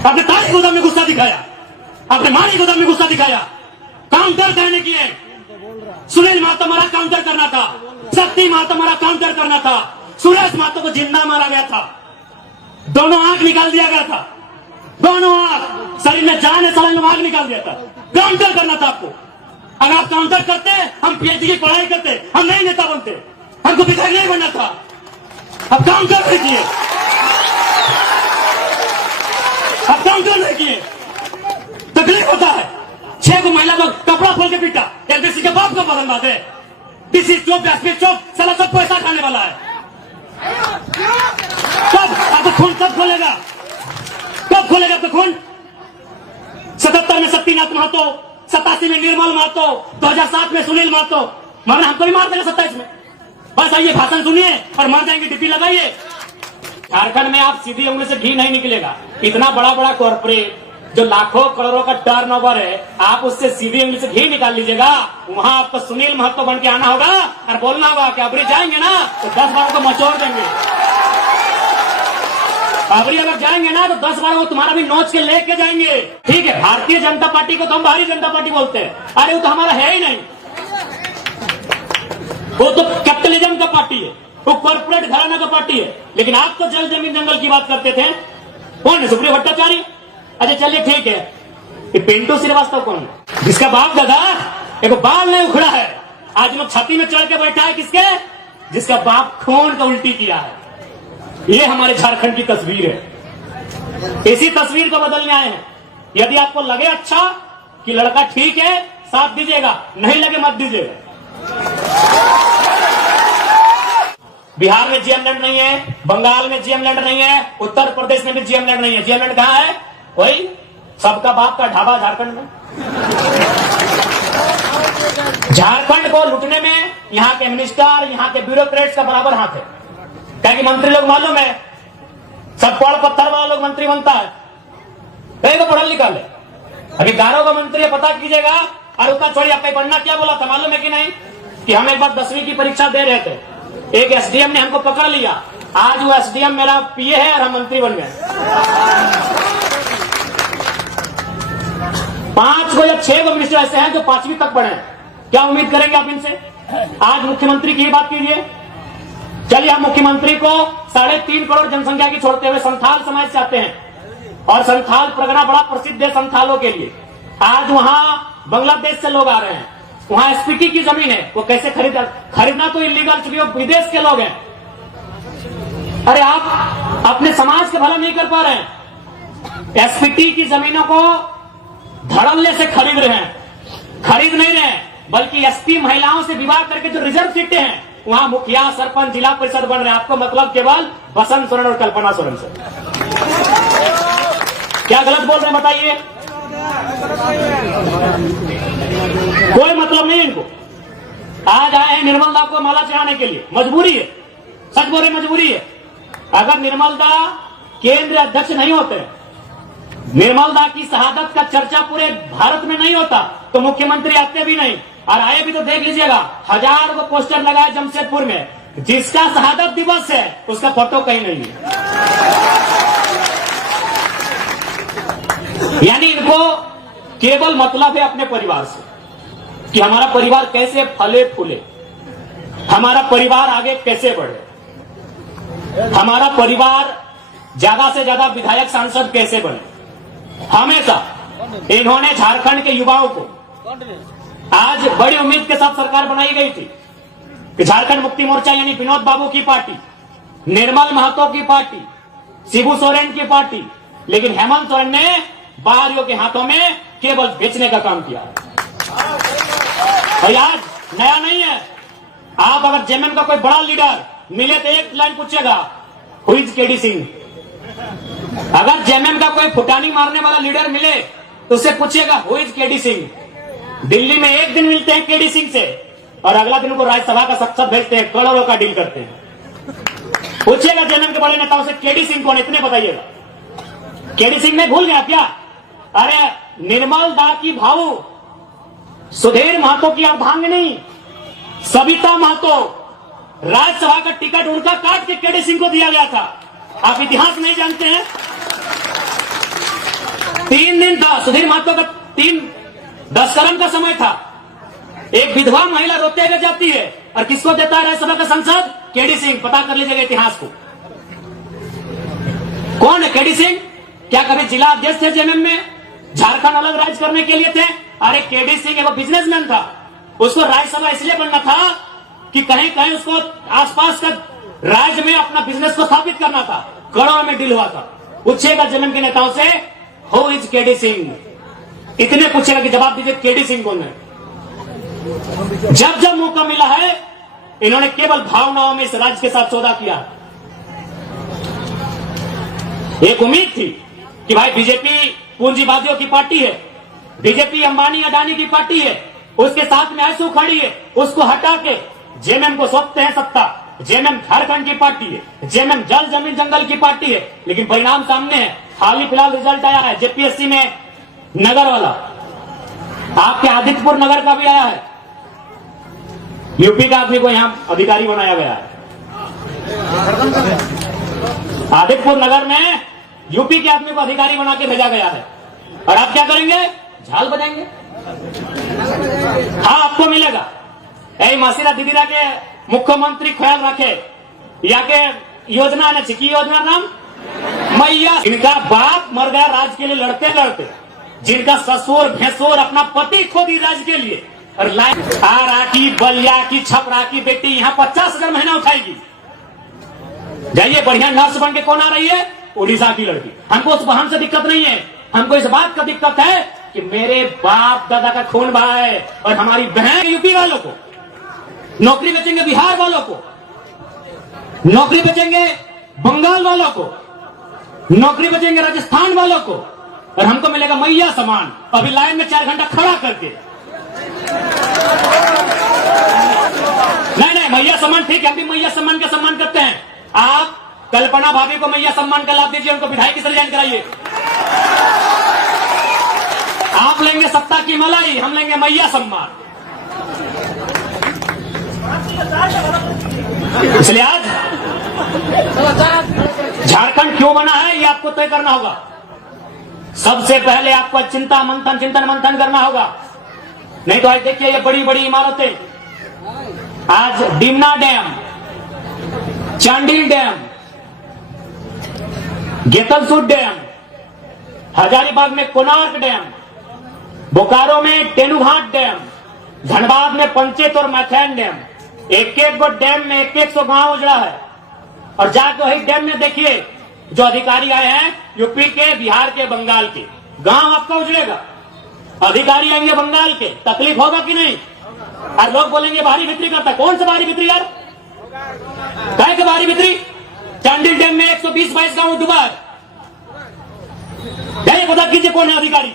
अपने ताई गोदाम में गुस्सा दिखाया, अपने मानी गोदाम में गुस्सा दिखाया, काउंटर करने की है। सुनील महतो मारा काउंटर करना था, शक्ति महतो मारा काउंटर करना था, सुरेश महतो को जिंदा मारा गया था, दोनों आंख निकाल दिया गया था, दोनों आंख शरीर में जान है, सड़न में आंख निकाल दिया था। काउंटर करना था आपको। अगर आप काउंटर करते हम पीएचडी की पढ़ाई करते, हम नए नेता बनते, हमको विधायक नहीं बनना था। अब काउंटर नहीं किए, अब काउंटर नहीं किए, तकलीफ होता है। 6 को महिला को कपड़ा खोल के पीटा, एलडीसी के बाप को बदल बात है। डीसी चौक, एसपी चौक, साला सब पैसा खाने वाला है। कब आपको खून कब खोलेगा, कब खोलेगा आपको खून? 77 में शक्तिनाथ महतो, 87 में निर्मल महतो, 2007 में सुनील महतो, मरना हमको भी मार देगा 27 में। बस आइए भाषण सुनिए और मर जाएंगे, डिप्टी लगाइए। झारखंड में आप सीधी उंगली से घी नहीं निकलेगा। इतना बड़ा बड़ा कॉर्पोरेट जो लाखों करोड़ों का टर्नओवर है, आप उससे सीधी उंगली से घी निकाल लीजिएगा। वहां आपको सुनील महतो बन के आना होगा और बोलना होगा कि अबरी जाएंगे ना तो 10 बार को मचोड़ देंगे। अबरी अगर जाएंगे ना तो 10 बार वो तुम्हारा भी नोच के लेके जाएंगे। ठीक है, भारतीय जनता पार्टी को तो हम भारी जनता पार्टी बोलते हैं। अरे वो तो हमारा है ही नहीं, वो तो कैपिटलिज्म का पार्टी है, वो कॉर्पोरेट घराना का पार्टी है। लेकिन आप तो जल जमीन जंगल की बात करते थे। कौन है? सुप्रियो भट्टाचार्य। अच्छा चलिए ठीक है, ये पिंटू श्रीवास्तव कौन है? जिसका बाप दादा एक बाल नहीं उखड़ा है, आज लोग छाती में चढ़ के बैठा है। किसके? जिसका बाप खून का उल्टी किया है। ये हमारे झारखंड की तस्वीर है। इसी तस्वीर को बदलने आए हैं। यदि आपको लगे अच्छा कि लड़का ठीक है, साथ दीजिएगा, नहीं लगे मत दीजिएगा। बिहार में जीएम लैंड नहीं है, बंगाल में जीएम लैंड नहीं है, उत्तर प्रदेश में भी जीएम लैंड नहीं है। जीएम लैंड कहां है? वही सबका बाप का ढाबा झारखंड में। झारखंड को लूटने में यहाँ के मिनिस्टर, यहाँ के ब्यूरोक्रेट्स का बराबर हाथ है। क्या कि मंत्री लोग मालूम है, सब पढ़ पत्थर वाला लोग मंत्री बनता है, कहीं को पढ़ा लिखा ले। अभी 11 का मंत्री है, पता कीजिएगा। और उतना छोड़िए, आपका पढ़ना क्या बोला था मालूम है कि नहीं? कि हम एक बार 10वीं की परीक्षा दे रहे थे, एक एसडीएम ने हमको पकड़ लिया। आज वो एसडीएम मेरा पीए है और हम मंत्री बन गए। 5 को या 6 को मिनिस्टर ऐसे हैं जो 5वीं तक पढ़े हैं। क्या उम्मीद करेंगे आप इनसे? आज मुख्यमंत्री की बात कीजिए। चलिए, हम मुख्यमंत्री को 3.5 करोड़ जनसंख्या की छोड़ते हुए संथाल समाज से आते हैं, और संथाल परगना बड़ा प्रसिद्ध है संथालों के लिए। आज वहां बांग्लादेश से लोग आ रहे हैं, वहां एसपीटी की जमीन है, वो कैसे खरीदना तो इलीगल, चूंकि वो विदेश के लोग हैं। अरे आप अपने समाज का भला नहीं कर पा रहे हैं। एसपीटी की जमीनों को धड़ल्ले से खरीद रहे हैं, खरीद नहीं रहे हैं, बल्कि एसपी महिलाओं से विवाह करके जो रिजर्व सीटें हैं वहां मुखिया, सरपंच, जिला परिषद बन रहे हैं। आपको मतलब केवल बसंत सोरेन और कल्पना सोरेन से। क्या गलत बोल रहे हैं बताइए? कोई मतलब नहीं इनको। आज आए हैं निर्मल दा को माला चढ़ाने के लिए, मजबूरी है, सच बोल रहे मजबूरी है। अगर निर्मल दा केंद्रीय अध्यक्ष नहीं होते, निर्मल दा की शहादत का चर्चा पूरे भारत में नहीं होता, तो मुख्यमंत्री आते भी नहीं। और आए भी तो देख लीजिएगा, 1000 को पोस्टर लगाए जमशेदपुर में, जिसका शहादत दिवस है उसका फोटो कहीं नहीं है। यानी इनको केवल मतलब है अपने परिवार से, कि हमारा परिवार कैसे फले फूले, हमारा परिवार आगे कैसे बढ़े, हमारा परिवार ज्यादा से ज्यादा विधायक सांसद कैसे बने। हमेशा इन्होंने झारखंड के युवाओं को, आज बड़ी उम्मीद के साथ सरकार बनाई गई थी कि झारखंड मुक्ति मोर्चा यानी विनोद बाबू की पार्टी, निर्मल महतो की पार्टी, शिबू सोरेन की पार्टी, लेकिन हेमंत सोरेन ने बाहरियों के हाथों में केवल बेचने का काम किया। और आज नया नहीं है। आप अगर जेएमएम का कोई बड़ा लीडर मिले तो एक लाइन पूछेगा, हु इज केडी सिंह। अगर जेएमएम का कोई फुटानी मारने वाला लीडर मिले तो उससे पूछेगा, who is KD Singh. Delhi में एक दिन मिलते हैं केडी सिंह से और अगला दिन उनको राज्यसभा का सख्त भेजते हैं, करोड़ों का डील करते हैं। पूछिएगा जेएमएम के बड़े नेताओं से, केडी सिंह कौन, इतने बताइएगा। केडी सिंह ने भूल गया क्या? अरे निर्मल दा की भाऊ सुधीर महतो की अर्धांगिनी सविता महतो, राज्यसभा का टिकट उनका काट के केडी सिंह को दिया गया था। आप इतिहास नहीं जानते हैं? 3 दिन था, सुधीर महतो का 10 का समय था। एक विधवा महिला रोते हुए जाती है और किसको देता है राज्यसभा का सांसद? केडी सिंह। पता कर लीजिएगा इतिहास को, कौन है केडी सिंह? क्या कभी जिला अध्यक्ष थे जेएमएम में? झारखंड अलग राज्य करने के लिए थे? अरे केडी सिंह एक बिजनेसमैन था, उसको राज्यसभा इसलिए बनना था कि कहीं कहीं उसको आसपास का राज्य में अपना बिजनेस को स्थापित करना था। करोड़ों में डील हुआ था। पूछेगा जेएमएम के नेताओं से, हु इज केडी सिंह? इतने पूछेगा कि जवाब दीजिए केडी सिंह कौन है। जब जब मौका मिला है इन्होंने केवल भावनाओं में इस राज्य के साथ सौदा किया। एक उम्मीद थी कि भाई बीजेपी पूंजीवादियों की पार्टी है, बीजेपी अंबानी अडानी की पार्टी है, उसके साथ में आंसू खड़ी है, उसको हटा के जेएमएम को सौंपते हैं सत्ता। जेएमएम झारखंड की पार्टी है, जेएमएम जल जमीन जंगल की पार्टी है, लेकिन परिणाम सामने है। हाल ही फिलहाल रिजल्ट आया है जेपीएससी में, नगर वाला, आपके आदित्यपुर नगर का भी आया है। यूपी का आदमी को यहां अधिकारी बनाया गया है। आदित्यपुर नगर में यूपी के आदमी को अधिकारी बना के भेजा गया है। और आप क्या करेंगे? झाल बजाएंगे। हाँ, आपको मिलेगा। ऐ मासीरा दीदीरा के मुख्यमंत्री ख्याल रखे, या के योजना न छिकी योजना नाम मैया। इनका बाप मर गया राज्य के लिए लड़ते लड़ते, जिनका ससुर भैंसुर अपना पति खो दी राज्य के लिए। और लाइन आरा की, बलिया की, छपरा की बेटी यहाँ 50,000 महीना उठाएगी। जाइए, बढ़िया नर्स बन के कौन आ रही है? उड़ीसा की लड़की। हमको उस बहन से दिक्कत नहीं है, हमको इस बात का दिक्कत है कि मेरे बाप दादा का खून बहा है और हमारी बहन यूपी वालों को नौकरी बेचेंगे, बिहार वालों को नौकरी बेचेंगे, बंगाल वालों को नौकरी बेचेंगे, राजस्थान वालों को, और हमको मिलेगा मैया सम्मान। अभी लाइन में 4 घंटा खड़ा करके। नहीं, मैया सम्मान ठीक है, हम भी मैया सम्मान का सम्मान करते हैं। आप कल्पना भाभी को मैया सम्मान का लाभ दीजिए, उनको विधायक से रिजाइन कराइए। आप लेंगे सत्ता की मलाई, हम लेंगे मैया सम्मान। इसलिए आज झारखंड क्यों बना है ये आपको तय करना होगा। सबसे पहले आपको चिंतन मंथन करना होगा। नहीं तो आज देखिए ये बड़ी बड़ी इमारतें, आज Dimna dam, Chandil dam, Getalsud dam, Hazaribagh में कोणार्क डैम, बोकारो में तेनुघाट डैम, धनबाद में पंचेत और मैथैन डैम, एक एक गो डैम में 100 गांव उजड़ा है। और जाके वही डैम में देखिए जो अधिकारी आए हैं यूपी के, बिहार के, बंगाल के, गांव आपका उजड़ेगा। अधिकारी आएंगे बंगाल के, तकलीफ होगा कि नहीं? और लोग बोलेंगे भारी बिक्री करता। कौन सा भारी बिक्री यार? काय के भारी बिक्री? चांडिल डैम में 120-22 गांव डूबा है। पता कीजिए कौन है अधिकारी।